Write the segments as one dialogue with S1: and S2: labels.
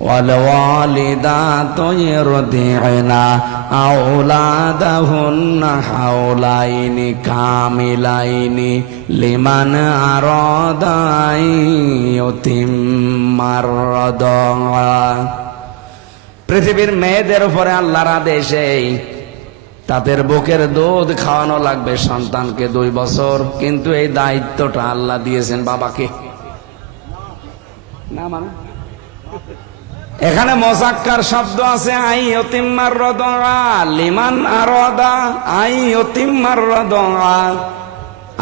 S1: والوالدات يرضعن أولادهن حولين كاملين لمن أراد أن يتم الرضاعة পৃথিবীর মেয়েদের উপরে আল্লাহর আদেশে তাদের বুকের দুধ খাওয়ানো লাগবে সন্তানকে দুই বছর কিন্তু এই দায়িত্বটা আল্লাহ দিয়েছেন বাবাকে না মানে এখানে মোজাক্কার শব্দ আছে, আই অতিম্মার রদা লিমান আরদা, আই অতিম্মার রদা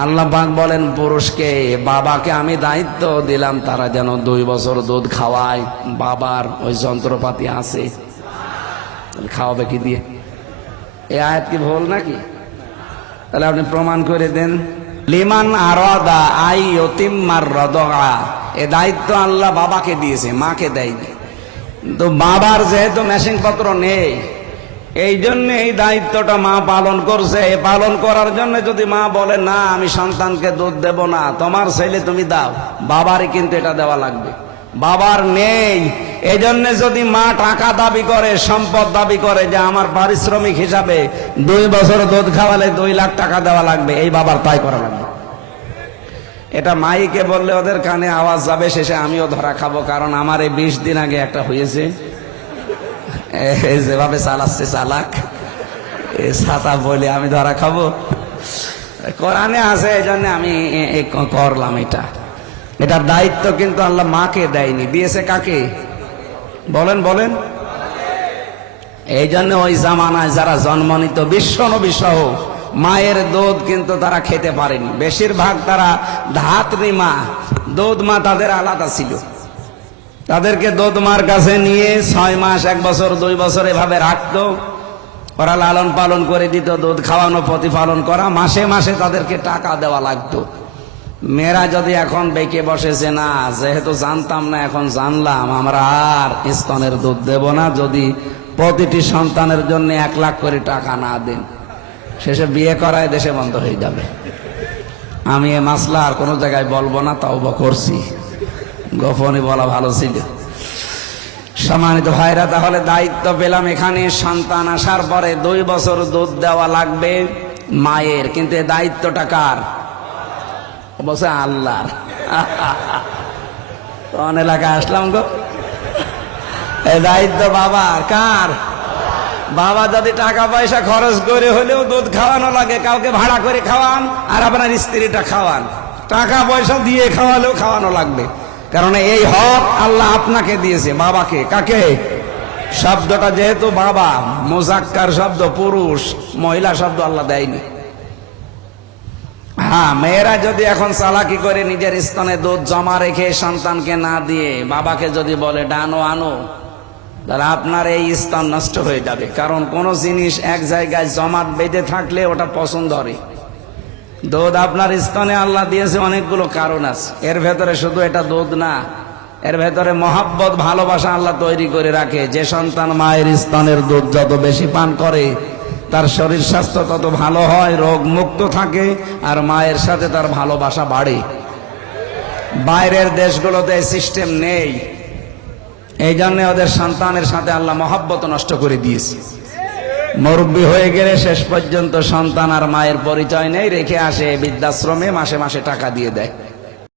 S1: আল্লাহ পাক বলেন, পুরুষকে, বাবাকে আমি দায়িত্ব দিলাম, তারা যেন দুই বছর দুধ খাওয়ায়। বাবার ওই যন্ত্রপাতি আছে। খাওয়াবে কি দিয়ে? এ আয়াত কি ভুল নাকি? তাহলে আপনি প্রমাণ করে দেন। লিমান আরদা, আই অতিম্মার রদা এ দায়িত্ব আল্লাহ বাবাকে দিয়েছে, মাকে দেয়নি। তো বাবার যেহেতু মেশিন পত্র নেই, এই জন্য এই দায়িত্বটা মা পালন করছে। এই পালন করার জন্য যদি মা বলে, না, আমি সন্তানকে দুধ দেব না, তোমার ছেলে তুমি দাও। বাবারই কিন্তু এটা দেওয়া লাগবে। বাবার নেই এই জন্য যদি মা টাকা দাবি করে, সম্পদ দাবি করে যে আমার পারিশ্রমিক হিসাবে দুই বছর দুধ খাওয়ালে দুই লাখ টাকা দেওয়া লাগবে, এই বাবার তাই করা লাগবে। এটা মাইকে বললে ওদের কানে আওয়াজ যাবে, শেষে আমিও ধরা খাব, কারণ আমার এই বিশ দিন আগে একটা হয়েছে। যেভাবে চালাচ্ছে চালাক ছাতা বলে আমি ধরা খাব। কোরআনে আছে, এই জন্য আমি করলাম এটা। এটার দায়িত্ব কিন্তু আল্লাহ মাকে দেয়নি। দিয়েছে কাকে? বলেন বলেন। এই জন্য ওই জামানায় যারা জন্ম নিত বিশ্ব নবী সহ মায়ের দুধ কিন্তু তারা খেতে পারেনি। বেশিরভাগ তারা ধাত্রী মা। দুধ মা তাদের আলাদা ছিল। তাদেরকে দুধ মার কাছে নিয়ে ছয় মাস, এক বছর, দুই বছর এভাবে রাখতো। ওরা লালন পালন করে দিত দুধ খাওয়ানো, প্রতিপালন করা। মাসে মাসে তাদেরকে টাকা দেওয়া লাগতো। মেয়েরা যদি এখন বেঁকে বসেছে না, যেহেতু জানতাম না, এখন জানলাম, আমরা আর স্তনের দুধ দেব না। যদি প্রতিটি সন্তানের জন্য এক লাখ করে টাকা না দেন। শেষে বিয়ে করায় দেশে বন্ধ হয়ে যাবে। আমি এ মাসলা আর কোনো জায়গায় বলব না, তাও করছি। গোপনে বলা ভালো ছিল। সম্মানিত ভাইরা, তাহলে দায়িত্ব পেলাম এখানে। সন্তান আসার পরে দুই বছর দুধ দেওয়া লাগবে মায়ের, কিন্তু এ দায়িত্বটা কার? বসে আল্লাহর। কোন এলাকায় আসলাম গো? এ দায়িত্ব বাবার, কার? বাবা, যদি টাকা পয়সা খরচ করে হলেও দুধ খাওয়ানো লাগে, কাউকে ভাড়া করে খাওয়ান আর আপনার স্ত্রীটা খাওয়ান। টাকা পয়সা দিয়ে খাওয়ালেও খাওয়ানো লাগবে। কারণ এই হক আল্লাহ আপনাকে দিয়েছে। বাবাকে, কাকে? শব্দটা যেহেতু বাবা, মোজাক্কার শব্দ, পুরুষ, মহিলা শব্দ আল্লাহ দেয়নি। হ্যাঁ মেয়েরা যদি এখন চালাকি করে নিজের স্তনে দুধ জমা রেখে সন্তানকে না দিয়ে বাবাকে যদি বলে, ডানো, আনো। তাহলে আপনার এই স্তন নষ্ট হয়ে যাবে। কারণ কোনো জিনিস এক জায়গায় জমাট বেঁধে থাকলে ওটা পছন্দ হবে দুধ আপনার স্তনে আল্লাহ দিয়েছে অনেকগুলো কারণ আছে। এর ভেতরে শুধু এটা দুধ না, এর ভেতরে মহাব্বত, ভালোবাসা আল্লাহ তৈরি করে রাখে। যে সন্তান মায়ের স্তনের দুধ যত বেশি পান করে, তার শরীর স্বাস্থ্য তত ভালো হয়, রোগ মুক্ত থাকে, আর মায়ের সাথে তার ভালোবাসা বাড়ে। বাইরের দেশগুলোতে সিস্টেম নেই। এই জন্য ওদের সন্তানের সাথে আল্লাহ মহাব্বত নষ্ট করে দিয়েছে। মুরব্বী হয়ে গেলে শেষ পর্যন্ত সন্তান আর মায়ের পরিচয় নেই, রেখে আসে, বৃদ্ধাশ্রমে মাসে মাসে টাকা দিয়ে দেয়।